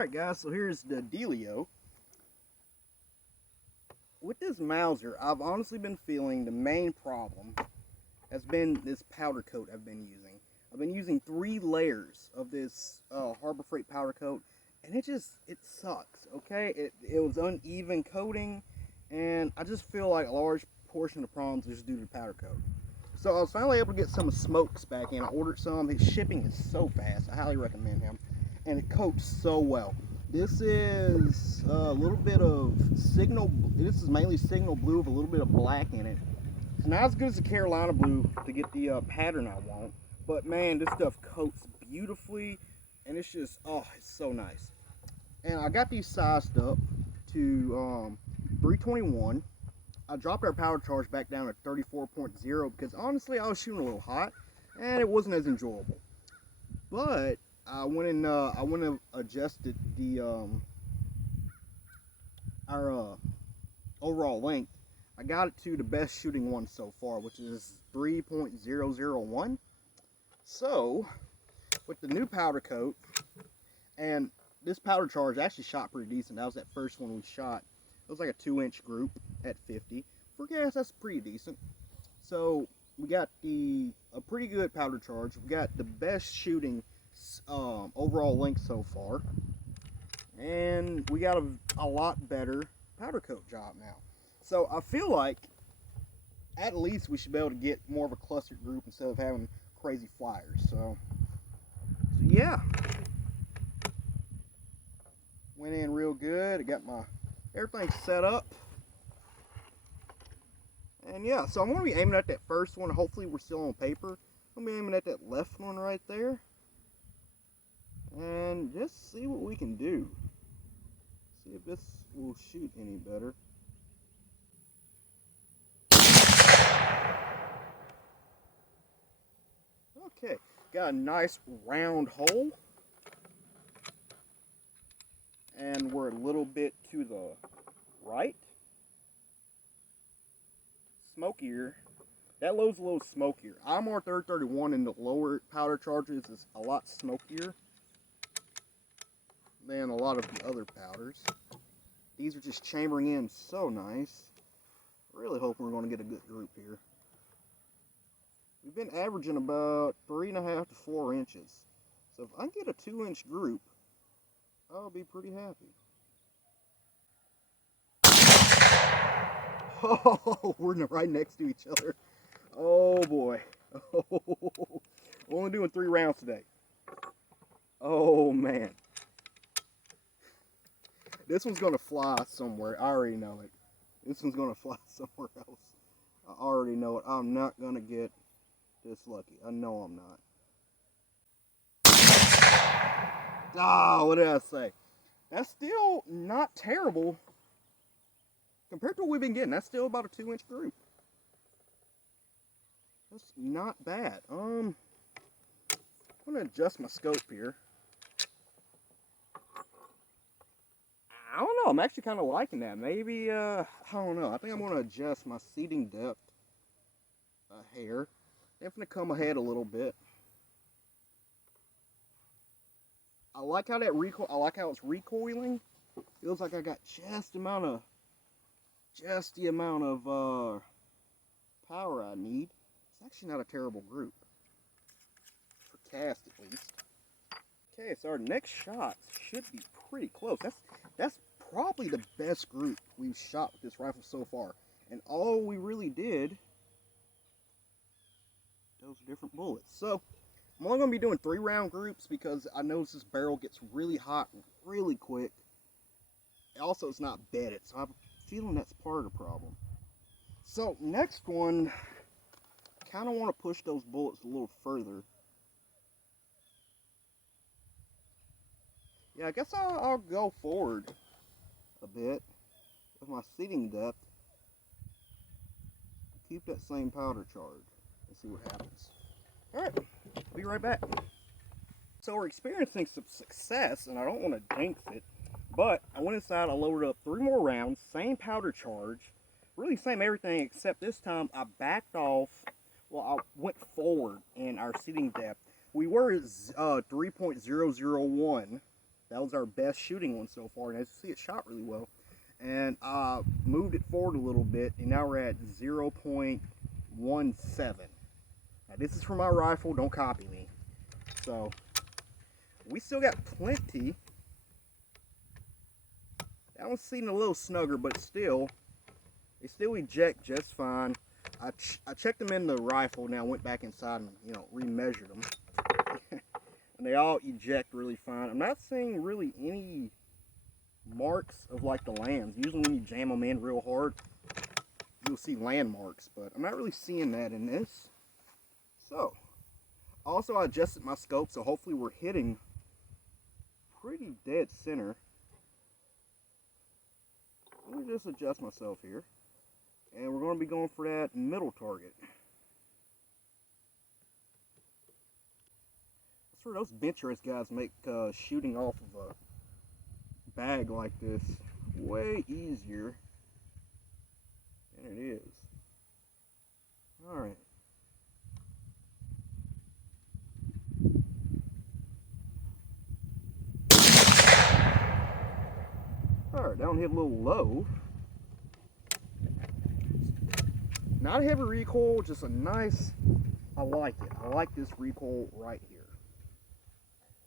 Alright guys, so here's the dealio. With this Mauser, I've honestly been feeling the main problem has been this powder coat I've been using. I've been using 3 layers of this Harbor Freight powder coat, and it sucks, okay? It was uneven coating, and I just feel like a large portion of the problems is due to the powder coat. So I was finally able to get some Smokes back in. I ordered some. His shipping is so fast. I highly recommend him. And it coats so well. This is a little bit of signal. This is mainly signal blue with a little bit of black in it. It's not as good as the Carolina blue to get the pattern I want. But man, this stuff coats beautifully. And it's just, oh, it's so nice. And I got these sized up to 321. I dropped our power charge back down to 34.0 because honestly I was shooting a little hot and it wasn't as enjoyable. But I went and adjusted the our overall length. I got it to the best shooting one so far, which is 3.001. So with the new powder coat, and this powder charge actually shot pretty decent. That was that first one we shot. It was like a 2-inch group at 50. For gas, that's pretty decent. So we got a pretty good powder charge. We got the best shooting overall length so far, and we got a lot better powder coat job now. So I feel like at least we should be able to get more of a clustered group instead of having crazy flyers. So yeah, went in real good. I got my everything set up. And yeah, so I'm going to be aiming at that first one. Hopefully we're still on paper. I'm going to be aiming at that left one right there. And just see what we can do. See if this will shoot any better. Okay, got a nice round hole. And we're a little bit to the right. Smokier. That low's a little smokier. IMR 331 in the lower powder charges is a lot smokier than a lot of the other powders. These are just chambering in so nice. Really hoping we're going to get a good group here. We've been averaging about 3.5 to 4 inches. So if I can get a 2-inch group, I'll be pretty happy. Oh, we're right next to each other. Oh boy. Oh, we're only doing 3 rounds today. Oh man. This one's gonna fly somewhere. I already know it. This one's gonna fly somewhere else. I already know it. I'm not gonna get this lucky. I know I'm not. Ah, what did I say? That's still not terrible. Compared to what we've been getting, that's still about a 2-inch group. That's not bad. I'm gonna adjust my scope here. I don't know. I'm actually kind of liking that. Maybe I don't know. I think I'm gonna adjust my seating depth a hair. I'm gonna come ahead a little bit. I like how that recoil. I like how it's recoiling. Feels like I got just the amount of power I need. It's actually not a terrible group for cast, at least. Okay, so our next shots should be pretty close. That's probably the best group we've shot with this rifle so far, and all we really did those different bullets. So I'm only going to be doing 3-round groups because I know this barrel gets really hot really quick. Also, it's not bedded, so I have a feeling that's part of the problem. So next one, kind of want to push those bullets a little further. Yeah, I guess I'll go forward a bit with my seating depth. Keep that same powder charge and see what happens. Alright, be right back. So we're experiencing some success, and I don't want to jinx it, but I went inside, I loaded up 3 more rounds, same powder charge, really same everything, except this time I backed off, well, I went forward in our seating depth. We were at 3.001, That was our best shooting one so far, and as you see, it shot really well. And I moved it forward a little bit, and now we're at 0.17. Now this is for my rifle, don't copy me. So we still got plenty. That one's seen a little snugger, but still, they still eject just fine. I checked them in the rifle, now went back inside and, you know, remeasured them. And they all eject really fine. I'm not seeing really any marks of like the lands. Usually when you jam them in real hard, you'll see landmarks, but I'm not really seeing that in this. So, also I adjusted my scope, so hopefully we're hitting pretty dead center. Let me just adjust myself here. And we're going to be going for that middle target. That's where those bench race guys make shooting off of a bag like this way easier than it is. Alright. Alright, that one hit a little low. Not a heavy recoil, just a nice, I like it. I like this recoil right here.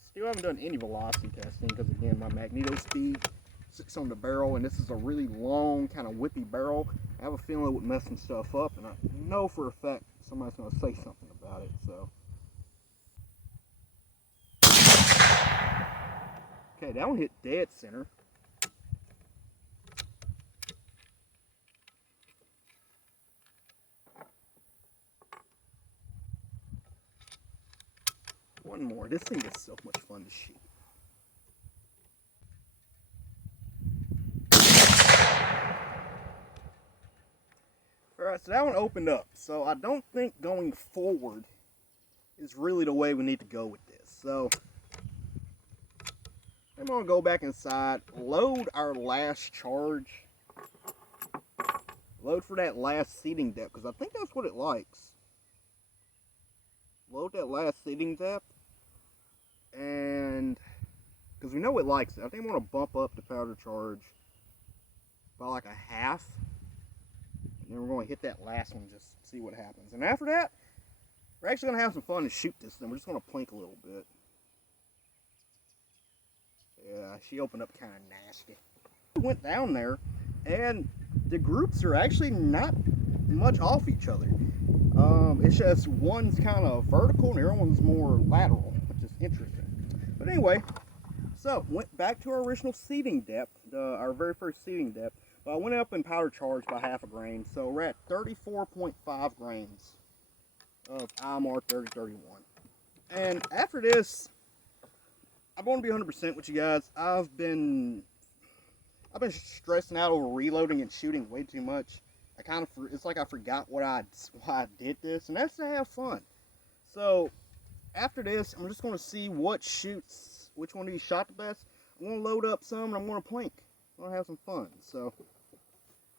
Still haven't done any velocity testing because again, my magneto speed sits on the barrel and this is a really long, kind of whippy barrel. I have a feeling it would mess some stuff up and I know for a fact somebody's going to say something about it, so. Okay, that one hit dead center. One more. This thing is so much fun to shoot. Alright, so that one opened up. So I don't think going forward is really the way we need to go with this. So I'm going to go back inside, load our last charge. Load for that last seating depth, because I think that's what it likes. Load that last seating depth. And because we know it likes it, I think I want to bump up the powder charge by like a half, and then we're going to hit that last one, just see what happens. And after that, we're actually going to have some fun and shoot this thing. We're just going to plink a little bit. Yeah, she opened up kind of nasty. Went down there, and the groups are actually not much off each other. It's just one's kind of vertical and the other one's more lateral, which is interesting. But anyway, so went back to our original seating depth, our very first seating depth. But I went up in powder charge by half a grain, so we're at 34.5 grains of IMR 3031. And after this, I want to be 100% with you guys. I've been stressing out over reloading and shooting way too much. It's like I forgot why I did this, and that's to have fun. So after this, I'm just going to see what shoots, which one of these shot the best. I'm going to load up some, and I'm going to plink. I'm going to have some fun. So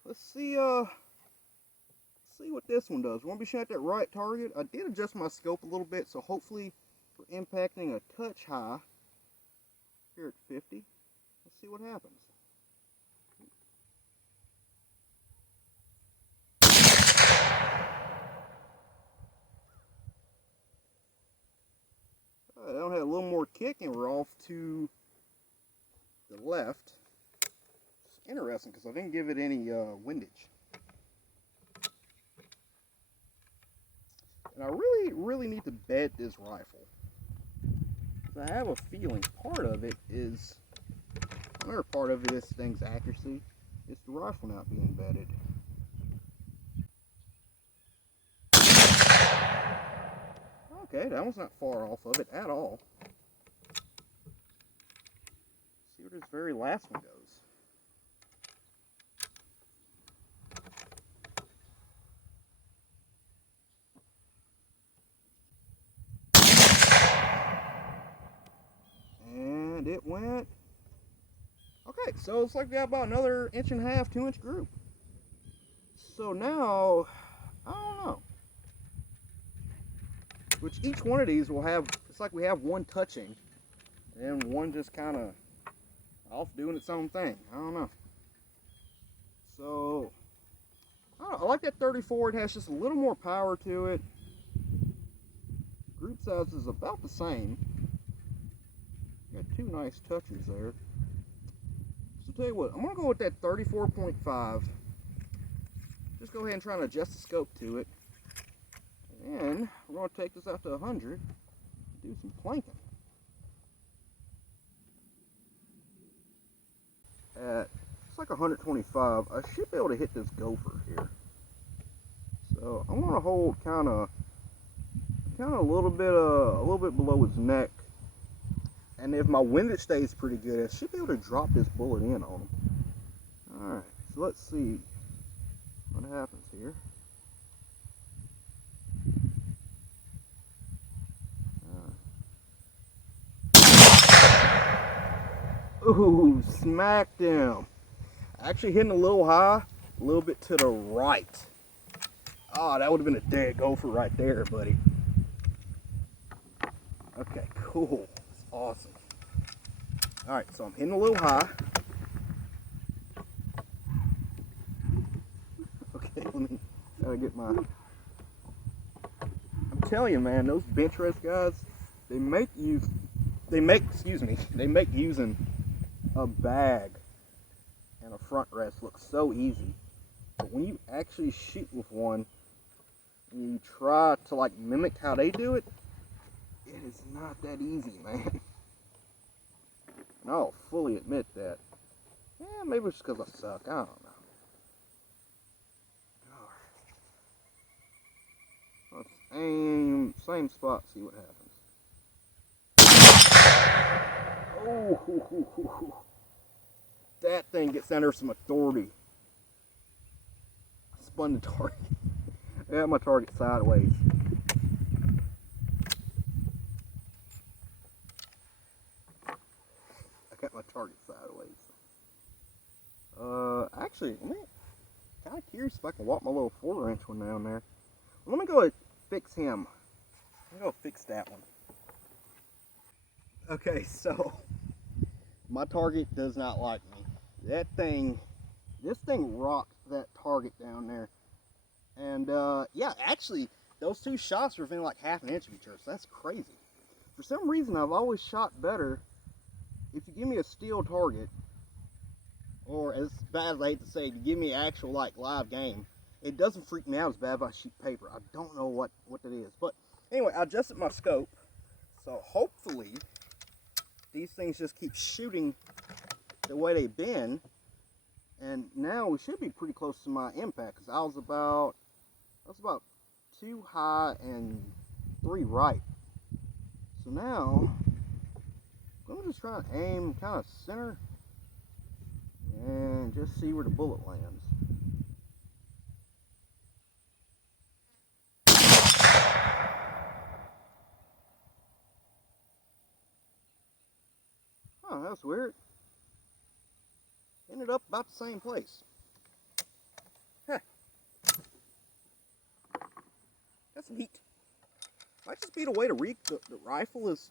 let's see what this one does. We're going to be shooting at that right target. I did adjust my scope a little bit, so hopefully we're impacting a touch high here at 50. Let's see what happens. I don't have a little more kick and we're off to the left. It's interesting because I didn't give it any windage. And I really need to bed this rifle. I have a feeling part of it is, another part of it is this thing's accuracy. It's the rifle not being bedded. Okay, that one's not far off of it at all. See where this very last one goes. And it went. Okay, so it's like we got about another 1.5 inch, 2 inch group. So now, I don't know. Which each one of these will have, it's like we have one touching and one just kind of off doing its own thing. I don't know. So, I like that 34. It has just a little more power to it. Group size is about the same. Got two nice touches there. So tell you what, I'm going to go with that 34.5. Just go ahead and try and adjust the scope to it. And we're going to take this out to 100 and do some plinking. It's like 125. I should be able to hit this gopher here. So I'm going to hold kind of a little bit below his neck. And if my windage stays pretty good, I should be able to drop this bullet in on him. Alright, so let's see what happens here. Ooh, smacked him. Actually hitting a little high, a little bit to the right. Oh, that would have been a dead gopher right there, buddy. Okay, cool. That's awesome. Alright, so I'm hitting a little high. Okay, let me get my... I'm telling you, man, those bench rest guys, they make using a bag and a front rest look so easy. But when you actually shoot with one, and you try to like mimic how they do it, it is not that easy, man. And I'll fully admit that. Yeah, maybe it's because I suck. I don't know. Let's aim same spot, see what happens. Oh, that thing gets under some authority. I spun the target. I got my target sideways. Actually, I'm kind of curious if I can walk my little 4-inch one down there. Let me go and fix him. Let me go fix that one. Okay, so my target does not like me. This thing rocked that target down there. And yeah, actually, those two shots were within like half an inch of each other, so that's crazy. For some reason, I've always shot better if you give me a steel target, or as bad as I hate to say, to give me an actual like live game. It doesn't freak me out as bad if I shoot paper. I don't know what that is. But anyway, I adjusted my scope, so hopefully these things just keep shooting the way they've been. And now we should be pretty close to my impact, because I was about 2 high and 3 right. So now I'm just trying to aim kind of center and just see where the bullet lands. Oh, that's weird. Ended up about the same place. Huh. That's neat. Might just be the way the rifle is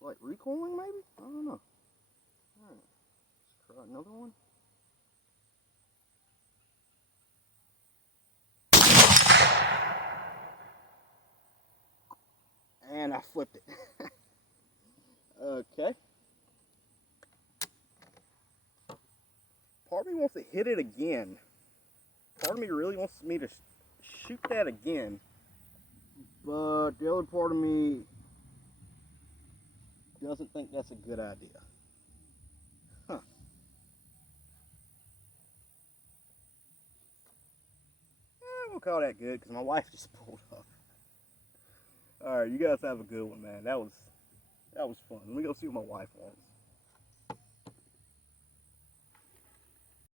like recoiling, maybe? I don't know. Alright, let's try another one. And I flipped it. Okay. Part of me wants to hit it again. Part of me really wants me to shoot that again. But the other part of me doesn't think that's a good idea. Huh. We'll call that good, because my wife just pulled up. Alright, you guys have a good one, man. That was fun. Let me go see what my wife wants.